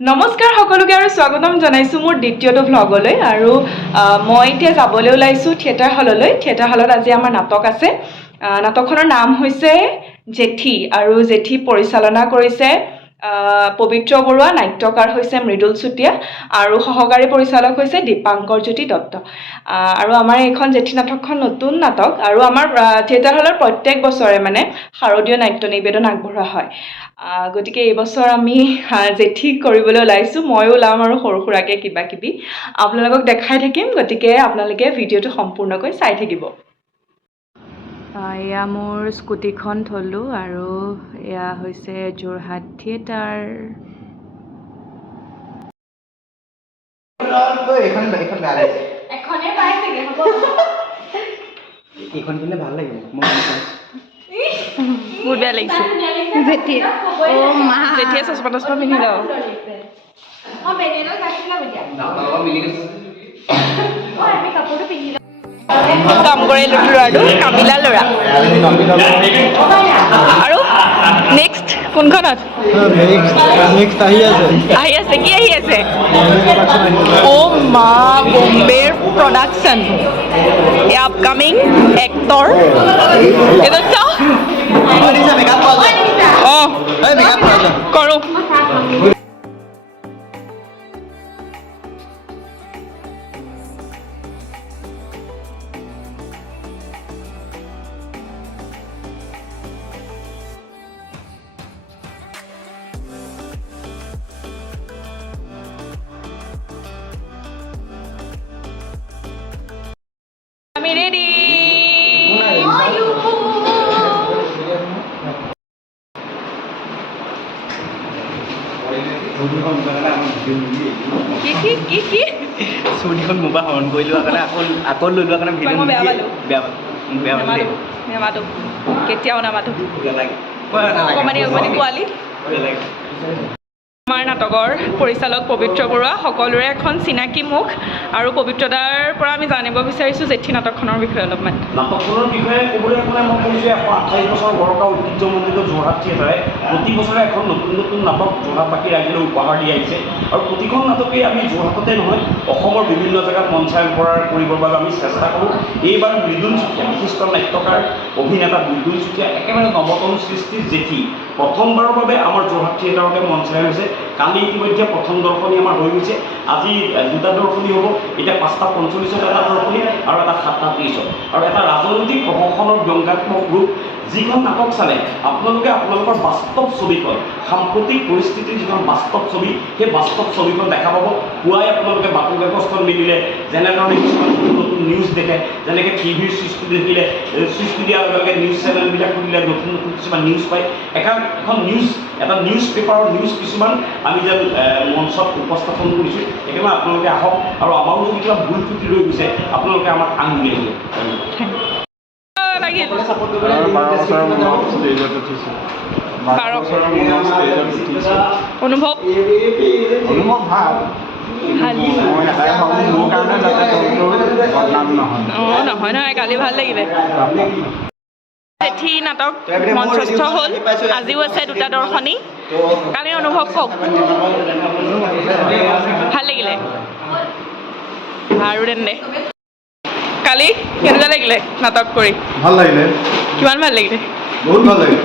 নমস্কাৰ সকলোকে আৰু স্বাগতম জনাইছোঁ মোৰ দ্বিতীয়টো ভ্লগলৈ আৰু মই এতিয়া যাবলৈ ওলাইছোঁ থিয়েটাৰ হললৈ। থিয়েটাৰ হলত আজি আমাৰ নাটক আছে। নাটকখনৰ নাম হৈছে জেঠী আৰু জেঠী পৰিচালনা কৰিছে পবিত্ৰ বৰুৱা, নাট্যকাৰ হৈছে মৃদুল চুতীয়া আৰু সহকাৰী পৰিচালক হৈছে দীপাংকৰ জ্যোতি দত্ত। আৰু আমাৰ এইখন জেঠী নাটকখন নতুন নাটক আৰু আমাৰ থিয়েটাৰ হলত প্ৰত্যেক বছৰে মানে শাৰদীয় নাট্য নিবেদন আগবঢ়োৱা হয়। গতিকে এইবছৰ আমি জেঠী কৰিবলৈ ওলাইছোঁ। ময়ো ওলাম আৰু সৰু সুৰাকৈ কিবা কিবি আপোনালোকক দেখাই থাকিম। গতিকে আপোনালোকে ভিডিঅ'টো সম্পূৰ্ণকৈ চাই থাকিব। এয়া মোৰ স্কুটিখন থলোঁ আৰু এয়া হৈছে যোৰহাট থিয়েটাৰ। বহুত বেয়া লাগিছে। জেঠিয়ে চশমা তশমা পিন্ধি লওঁ। কাম কৰে ল'ৰাটো কামিলা ল'ৰা। আৰু নেক্সট কোনখনত আহি আছে? কি আহি আছে? অ' মা, বম্বেৰ প্ৰডাকশ্যন। এ আপকামিং এক্টৰ এজন চাওঁ। অঁ কৰোঁ। আমি ৰেডি। কি চুৰিখন মোবাইল হৰণ কৰি লোৱাৰ কাৰণে আকৌ লৈ লোৱাৰ কাৰণে মই বেয়া পালোঁ। বেয়া নেমাতো কেতিয়াও নামাতো। অকণমানি পোৱালি। আমাৰ নাটকৰ পৰিচালক পবিত্ৰ বৰুৱা, সকলোৰে এখন চিনাকি মুখ আৰু পবিত্ৰতাৰ পৰা আমি জানিব বিচাৰিছোঁ জেঠী নাটকখনৰ বিষয়ে অলপমান। নাটকখনৰ বিষয়ে ক'বলৈ গ'লে মই কৈছোঁ 128 বছৰ বৰকা ঐতিহ্যমণ্ডিত যোৰহাট থিয়েটাৰে প্ৰতি বছৰে এখন নতুন নতুন নাটক যোৰহাটবাসী ৰাইজলৈ উপহাৰ দি আহিছে আৰু প্ৰতিখন নাটকেই আমি যোৰহাটতে নহয় অসমৰ বিভিন্ন জেগাত মঞ্চায়ন কৰিবৰ বাবে আমি চেষ্টা কৰোঁ। এইবাৰ মৃদুল চুতীয়া, বিশিষ্ট নাট্যকাৰ অভিনেতা মৃদুল চুতীয়া একেবাৰে নৱতম সৃষ্টিৰ জেঠী প্ৰথমবাৰৰ বাবে আমাৰ যোৰহাট থিয়েটাৰতে মঞ্চায়ন হৈছে। কালি ইতিমধ্যে প্ৰথম দৰ্শনী আমাৰ হৈ গৈছে। আজি দুটা দৰ্শনী হ'ব, এতিয়া 5:45 এটা দৰ্শনী আৰু এটা 7:30 আৰু এটা ৰাজনৈতিক প্ৰশাসনৰ ব্যংগাত্মক ৰূপ। যিখন নাটক চালে আপোনালোকৰ বাস্তৱ ছবিখন, সাম্প্ৰতিক পৰিস্থিতিৰ যিখন বাস্তৱ ছবি, সেই বাস্তৱ ছবিখন দেখা পাব। পুৱাই আপোনালোকে বাতৰি কাকতখন মেলিলে যেনেধৰণে কিছুমান নতুন নতুন নিউজ দেখে, যেনেকৈ টিভিৰ চুইচটো দেখিলে চুইচটো দিয়াৰ লগে লগে নিউজ চেনেলবিলাক খুলিলে নতুন নতুন কিছুমান নিউজ পায়। এখন নিউজ পেপাৰৰ নিউজ কিছুমান আমি যেন মঞ্চত উপস্থাপন কৰিছোঁ। সেইকাৰণে আপোনালোকে আহক আৰু আমাৰো যদি কিবা ভুল ত্ৰুটি ৰৈ গৈছে আপোনালোকে আমাক আঙুলিয়াই দিব। অনুভৱ নহয় কালি ভাল লাগিলে। জেঠী নাটক মঞ্চস্থ হ'ল, আজিও আছে দুটা দৰ্শনী। কালিৰ অনুভৱ কওক। ভাল লাগিলে আৰু তেন্তে কালি কেনেকুৱা লাগিলে নাটক কৰি? ভাল লাগিলে। কিমান ভাল লাগিলে? বহুত ভাল লাগিলে।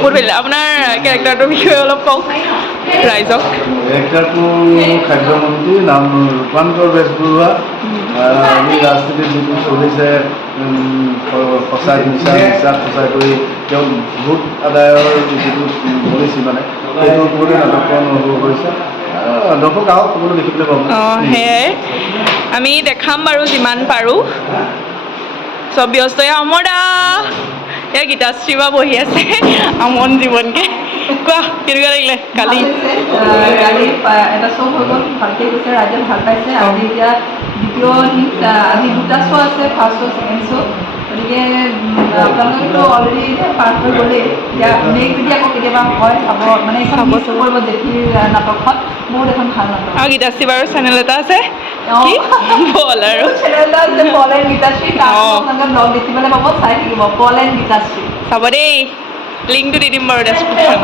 বহুত ভাল লাগিলে। আপোনাৰ কেৰেক্টাৰটোৰ বিষয়ে অলপ কওক ৰাইজক। কেৰেক্টাৰটো খাদ্যমন্ত্ৰী, নাম ৰূপান্তৰ বেজবৰুৱা। আমি ৰাজনীতিত যিটো চলিছে সঁচাই মিছা সঁচাই কৰি তেওঁ ভোট আদায়ৰ যিটো পলিচি মানে সেইটোৰ ওপৰতে নাটকখন হৈছে। দৰ্শক আহক, সকলো দেখিবলৈ পাব। সেয়াই আমি দেখাম বাৰু যিমান পাৰোঁ। চব ব্যস্ত। অমৰ দা এয়া গীতাশ্ৰী বা বহি আছে আমন জীৱনকে। কোৱা কেনেকুৱা লাগিলে কালি? কালি এটা শ্ব' হৈ গ'ল, ভালকৈ গৈছে, ৰাইজে ভাল পাইছে। আজি এতিয়া আজি দুটা শ্ব' আছে, ফাৰ্ষ্ট শ্ব', ছেকেণ্ড শ্ব'। গতিকে আপোনালোকেতো অলৰেডি পাৰ হৈ গ'লেই। এতিয়া নেক্সট যদি আকৌ কেতিয়াবা হয় চাব, মানে এইখন মিছ কৰিব জেঠীৰ নাটকখন। বহুত এখন ভাল নাটক। আৰু গীতাশ্ৰী বাৰু চেনেল এটা আছে, বল আৰু চেনেল এটা আছে পল এণ্ড গীতাশ্ৰী। তাত আপোনালোকে ব্লগ দেখিবলৈ পাব, চাই থাকিব পল এণ্ড গীতাশ্ৰী। চাব দেই, লিংকটো দি দিম বাৰু ডেছক্ৰিপশ্যন।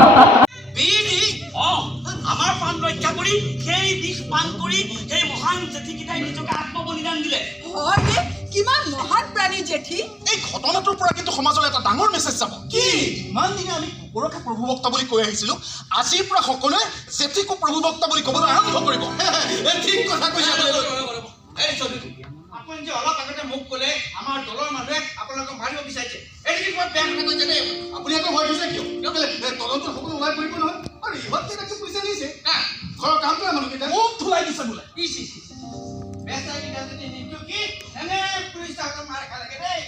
আমাৰ প্ৰাণ ৰক্ষা কৰি সেই বিষ পান কৰি সেই মহান জেঠীকেইটাই নিজকে আত্মবলিদান দিলে। হয় নে? কিমান মহান প্ৰাণী জেঠী। এই ঘটনাটোৰ পৰা কিন্তু সমাজলৈ এটা ডাঙৰ মেছেজ যাব। কি ইমান দিনে আমি কুকুৰকে প্ৰভুভক্তা বুলি কৈ আহিছিলো, আজিৰ পৰা সকলোৱে জেঠীকো প্ৰভুভক্তা বুলি ক'বলৈ আৰম্ভ কৰিব। ঠিক কথা কৈছে আপুনি যে অলপ আগতে মোক ক'লে আমাৰ দলৰ মানুহে আপোনালোকক মাৰিব বিচাৰিছে, এইটো কিবা বেয়া কথা কৈছে দেই। আপুনি আকৌ ভয় হৈছে কিয়? তদন্তৰ সকলো ওলাই পৰিব নহয়। আৰু ইহঁত কেইটাকে পইচা দিছে ঘৰৰ কাম কৰা মানুহকেইটা মোক ধুলাই দিছে বোলে। বেচাকেইটা যদি নিদিওঁ কি এনে পুলিচ হাতত মাৰ খালেগে দেই।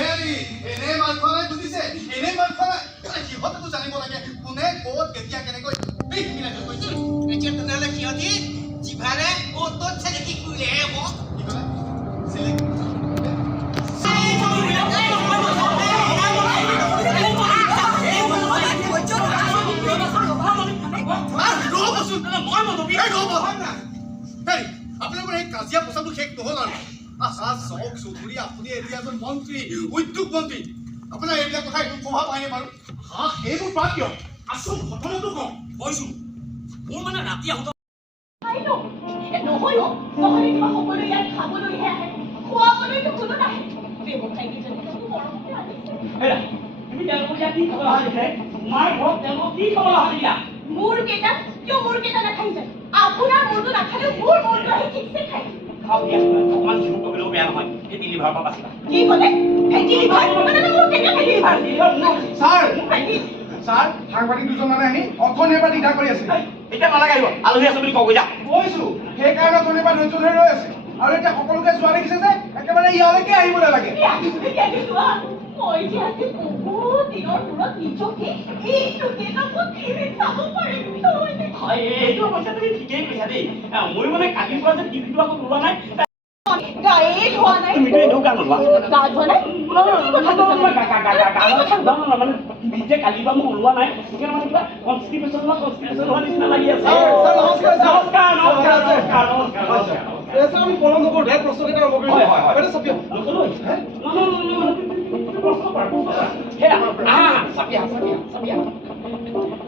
হেৰি এনেই মাল খোৱা নাই বুজিছে, এনেই মাল খোৱা নাই। সিহঁতেতো জানিব লাগে কোনে ক'ত কেতিয়া কেনেকৈ বিষ মিলাই থৈ গৈছিল। এতিয়া তেনেহ'লে সিহঁতি জিভাৰে অ'ত ত'ত চেলেকি ফুৰিলেহে হ'ব। কি ক'লে? চিলেক্ট আপোনালোকৰ এই কাজিয়া পচাটো শেষ নহ'ল আৰু চক চৌধুৰী আপুনি এতিয়া এজন মন্ত্ৰী, উদ্যোগ মন্ত্ৰী, আপোনাৰ এইবিলাক কথা একো প্ৰভাৱ আহে বাৰু। সেইবোৰ বাদ দিয়ক, আচল ঘটনাটো কওঁ। কৈছো মোৰ মানে ৰাতি আহোঁতে নহয় নহ'লে কিবা সকলোৱে ইয়াত খাবলৈহে আহে, খোৱাবলৈতো কোনো নাহে। ব্যৱসায়ী কেইজনীকো মৰমতে আনিছে। তুমি তেওঁলোকক ইয়াত কি খাবলৈ অহা দিছে? তোমাৰ ঘৰত তেওঁলোকক কি খাবলৈ অহা দিলা? মোৰ কেইটা কিয় মোৰ কেইটা নাখাই যায়? আপোনাৰ মূৰটো নাখালেও মোৰ মূৰটো আহি ঠিকছে খায়। খাওক দিয়া, অকণমান যিবোৰ ক'বলৈও বেয়া নহয়। এই ডেলিভাৰৰ পৰা বাচিবা। কি ক'লে? ফেটি লিভাৰ? মানে মোৰ কেতিয়া ফেটি লিভাৰ? ছাৰ ফেটি ছাৰ সাংবাদিক দুজন মানে আহি অথনিৰ পৰা দ্বিধা কৰি আছে। এতিয়া নালাগে আহিব, আলহী আছে বুলি কওঁ কৈছা। কৈছো সেইকাৰণে অথনিৰ পৰা ধৈৰ্য ধৰি ৰৈ আছে। আৰু এতিয়া সকলোকে যোৱা দেখিছে যে একেবাৰে ইয়ালৈকে আহিবলৈ লাগে। মই যে আজি বহুত দিনৰ মূৰত নিজকে এই লোকেশ্যনত টিভিত চাব পাৰিম নহয়নে? হয়, এইটো অৱশ্যে তুমি ঠিকেই কৈছা দেই। মই মানে কালিৰ পৰা যে টিভিটো আকৌ ওলোৱা নাই। গায়ে ধোৱা নাই। তুমিতো এনেও গা নোলোৱা। গা ধোৱা নাই? মানে টিভিত যে কালিৰ পৰা মই ওলোৱা নাই, গতিকে মানে কিবা কনষ্টিপেশ্যন হোৱা নিচিনা লাগি আছে। নমস্কাৰ নমস্কাৰ নমস্কাৰ নমস্কাৰ নমস্কাৰ। আমি পলম নকৰো, ঢেৰ প্ৰশ্ন কেইটা হ'ব হয় হয় হয়।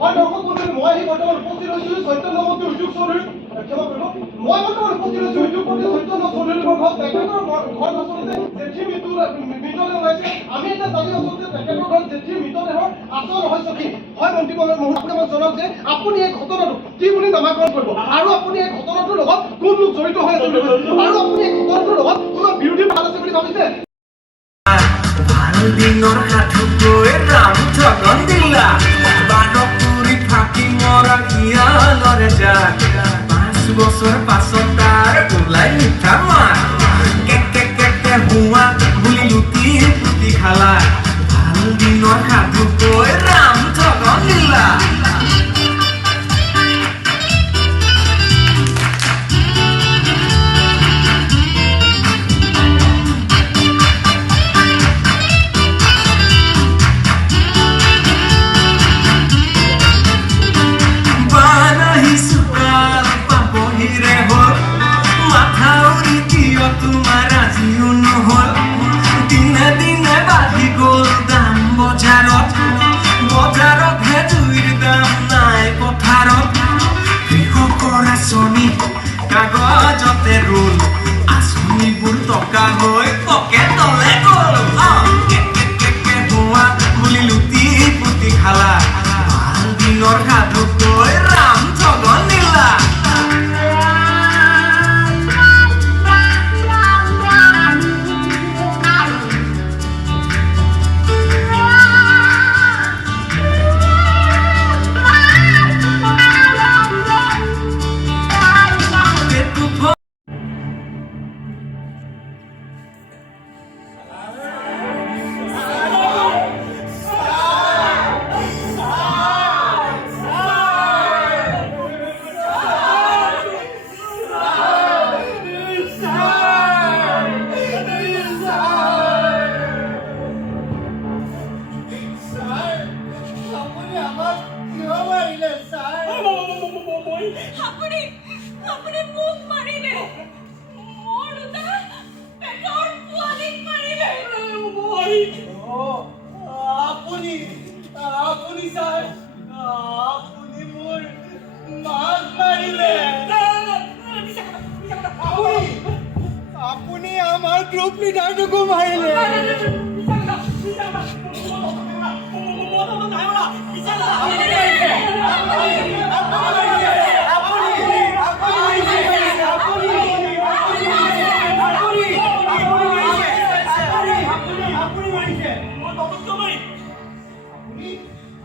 হয় দৰ্শক মণ্ডলী, মই আহি বৰ্তমান উপস্থিত হৈছোঁ চৈতন্য মন্ত্ৰী উদ্যোগ চৌধুৰী। ক্ষমা কৰিব, মই বৰ্তমান উপস্থিত হৈছোঁ উদ্যোগ মন্ত্ৰী চৈতন্য চৌধুৰীৰ ঘৰত। তেখেতৰ ঘৰত আচলতে জেঠীৰ মৃতদেহ ওলাইছে। আমি এতিয়া জানি আছোঁ যে তেখেতৰ ঘৰত জেঠীৰ মৃতদেহৰ আচল ৰহস্য কি হয়। মন্ত্ৰী মহোদয় আমাক জনাওক যে আপুনি এই ঘটনাটো কি বুলি নামাকৰণ কৰিব, আৰু আপুনি এই ঘটনাটোৰ লগত কোন লোক জড়িত হৈ আছে বুলি ভাবিছে, আৰু আপুনি এই ঘটনাটোৰ লগত কোনো বিৰোধী ভাগ আছে বুলি ভাবিছে? দিনৰ সাধুকৈ ৰাম ঠগন দিলা, বানকুৰি ফাঁকি মৰা শিয়ালৰে জাক, 5 বছৰ পাছত তাৰ ওলাই মিঠা মাত, কেকে কেকে হুৱা বুলি লুটি পুতি খালা, ভাল দিনৰ সাধুকৈ ৰাম ঠগন দিলা। তোমাৰ আজিও নহ'ল, দিনে দিনে বাঢ়ি গ'ল দাম বজাৰত, বজাৰতহে জুইৰ দাম নাই পথাৰত, কৃষকৰ আঁচনি কাগজতে ৰোল, আঁচনিবোৰ টকা হৈ পকেটলে গ'ল, কেকে হোৱা বুলি লুটি পুতি খালা, ভাল দিনৰ সাধুকৈ ৰাম ঠগন দিলা। আপুনি মোক মাৰিলে, মোৰ দুটা পেটৰ পোৱালীক মাৰিলে। আপুনি ছাৰ, আপুনি মোৰ মা আপুনি আমাৰ গ্ৰুপ লিডাৰটোকো মাৰিলে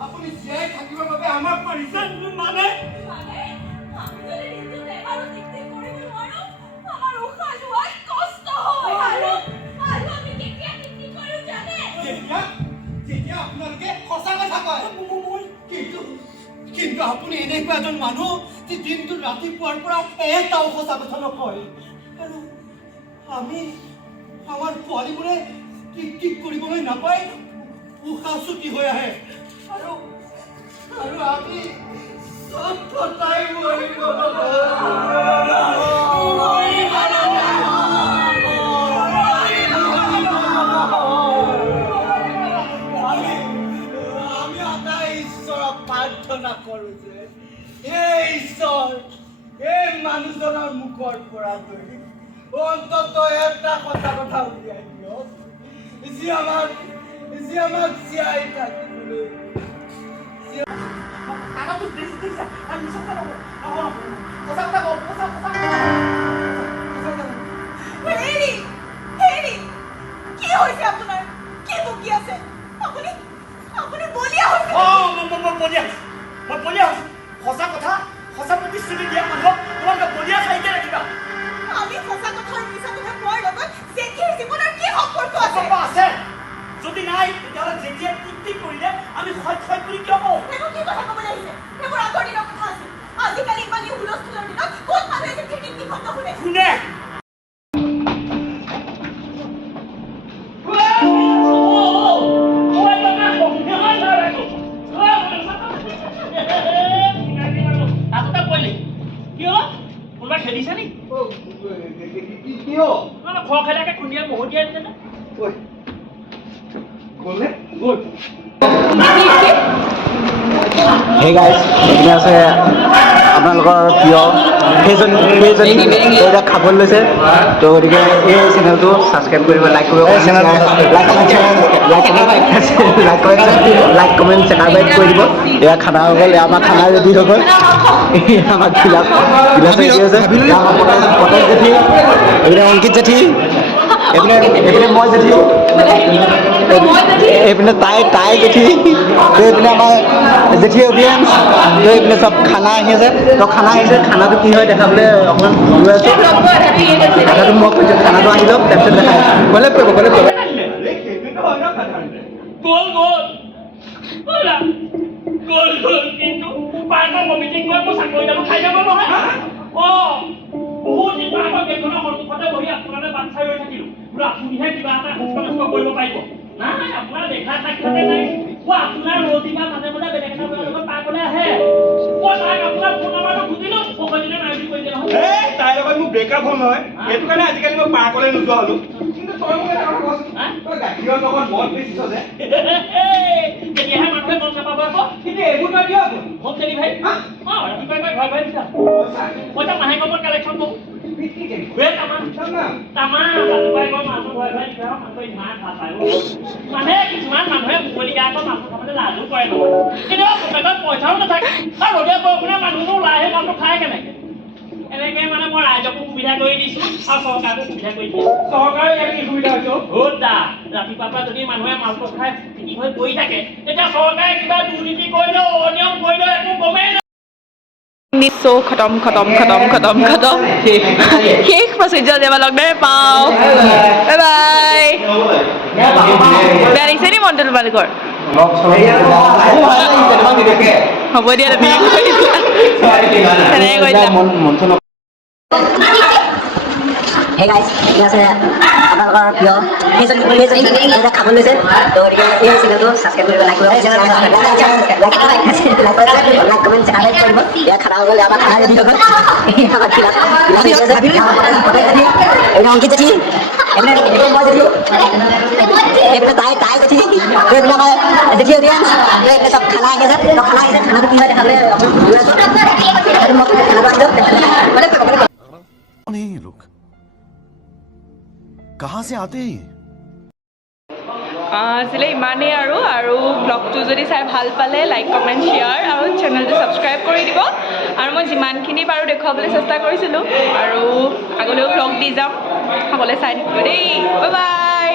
আপুনি জীয়াই থাকিবৰ বাবে আমাক মাৰিছে মানে যেতিয়া আপোনালোকে সঁচা কথা কয় কিন্তু আপুনি এনেকুৱা এজন মানুহ যে দিনটো ৰাতিপুৱাৰ পৰা এটাও সঁচা কথা নকয় আৰু আমি আমাৰ পোৱালীবোৰে কি কৰিবলৈ নাপায় উশাহ চুটি হৈ আহে আৰু আমি চব কথাই মৰিব প্ৰাৰ্থনা কৰো যে এই ঈশ্বৰ এই মানুহজনৰ মুখৰ পৰা ধৰি অন্তত এটা সঁচা কথা উলিয়াই দিয়ক যি আমাক জীয়াই থাকিবলৈ কি হৈছে আপোনাৰ কি বকি আছে আপুনি বলিয়া হৈছে সঁচা কথা সঁচা প্ৰতিশ্ৰুতি দিয়া মানুহক তোমালোকে বলিয়া খাইকে ৰাখিবা আমি সঁচা কথা আৰু মিছা কথা কোৱাৰ লগত জেঠীৰ জীৱনৰ কি সম্পৰ্ক আছে যদি নাই তেতিয়াহ'লে যেতিয়া তৃপ্তি কৰিলে আমি সৎ বুলি কিয় কওঁ সেইবোৰ কি কথা ক'বলৈ আহিছে সেইবোৰ আগৰ দিনৰ কথা আছিল আজিকালি ইমান হুলস্থুলৰ দিনত ক'ত মানুহে জেঠীৰ তৃপ্তি কথা শুনে শুনে খেলিছে নি খৰ খেলাকে খুন্দিয়াই মহতিয়াই দিছে নে হে গাইজ এইখিনি আছে আপোনালোকৰ প্ৰিয় সেইজনী এতিয়া খাবলৈ লৈছে তো গতিকে এই চেনেলটো ছাবস্ক্ৰাইব কৰিব লাইক কৰিব লাইক কমেণ্ট শ্বেয়াৰ কৰি দিব এয়া খানা হৈ গ'ল আমাৰ খানা ৰেডি হৈ গ'ল আমাৰ গিলাচ ৰেডি আছে আমাৰ পটেশ জেঠি এইপিনে অংকিত জেঠি এইপিনে মই জেঠি এইপিনে তাই জেঠি এইপিনে আমাৰ জেঠি অডিয়েঞ্চ এইপিনে চব খানা আহি আছে তো খানা আহিছে খানাটো কি হয় দেখাবলৈ অকণমান ৰৈ আছোঁ কথাটো মই কৈছোঁ খানাটো আহি লওক তাৰপিছত দেখাই গ'লে কৰিব কিন্তু পাৰ্কৰ কমিটিক গৈ মোৰ চাকৰিডালো খাই যাব নহয় বহুত দিন পাৰ্কৰ গেটখনৰ সন্মুখতে বহি আপোনালৈ বাট চাই ৰৈ থাকিলো বোলো আপুনিহে কিবা এটা সুস্থ কৰিব পাৰিব নাই আপোনাৰ দেখা সাক্ষাতে নাই আপোনাৰ ৰতিবা মাজে মাজে বেলেগ এটা লগত পাৰ্কলৈ আহে তাক আপোনাৰ ফোন নাম্বাৰটো খুজিলো পকৰিলে নাই বুলি কৈ দিলে নহয় তাইৰ লগত মোৰ ব্ৰেকআপ হ'ল নহয় সেইটো কাৰণে আজিকালি মই পাৰ্কলৈ নোযোৱা হ'লো কিন্তু তই মোক এটা কথা কচোন তই গাখীৰৰ লগত মদ বেছিছ যে তেতিয়াহে মানুহে মন নাপাব আকৌ কিন্তু এইবোৰ তই কিয় হোম ডেলিভাৰী ৰাতিপুৱাই গৈ ঘৰে ঘৰে দিছা পইচা মাহেকৰ ওপৰত কালেকশ্যন কৰোঁ মানে কিছুমান মানুহে মুকলিকে আকৌ মাংস খাবলৈ লাজো কৰে নহয় কিন্তু পেটত পইচাও নাথাকে আৰু ৰ'দে বৰষুণে মানুহবোৰ ওলাই আহি মাংস খায় কেনেকে এনেকে মানে মই ৰাইজকো সুবিধা কৰি দিছোঁ আৰু চৰকাৰকো সুবিধা কৰি দিছোঁ চৰকাৰে ইয়াত কি সুবিধা হৈছে ৰাতিপুৱাৰ পৰা যদি মানুহে মাংস খাই পিটি হৈ পৰি থাকে তেতিয়া চৰকাৰে কিবা দুৰ্নীতি কৰিলেও অনিয়ম কৰিলেও একো গমেই So खत्म शेष प्रोसीजर जब लग रहे पाओ बाय बाय बेरिसे नहीं मॉडल वाले कर हाँ वो दिया तो नहीं कोई Hey guys, ini saya আপোনালোকৰ প্ৰিয় সেইজনী এটা খাবলৈ লৈছে তো গতিকে এই চেনেলটো ছাবস্ক্ৰাইব কৰিব লাইক কৰিব লাইক কমেণ্ট শ্বেয়াৰ কৰিব এয়া খানা হৈ গ'ল আমাৰ খানা ৰেডি হৈ গ'ল আমাৰ গিলাচ এইপিনে অংকিত জেঠি এইপিনে মই জেঠি এইপিনে তাই জেঠি এইপিনে আমাৰ জেঠি অডিয়েঞ্চ এইপিনে চব খানা আহি আছে তো খানা আহিছে খানাটো কি হয় দেখাবলৈ অকণমান ৰৈ আছোঁ খানাটো আহি লওক कहाँ से आते हैं? আজিলৈ ইমানেই আৰু ব্লগটো যদি চাই ভাল পালে লাইক কমেণ্ট শ্বেয়াৰ আৰু চেনেলটো ছাবস্ক্ৰাইব কৰি দিব আৰু মই যিমানখিনি পাৰোঁ দেখুৱাবলৈ চেষ্টা কৰিছিলোঁ আৰু আগলৈও ব্লগ দি যাম সকলোৱে চাই থাকিব দেই বাই বাই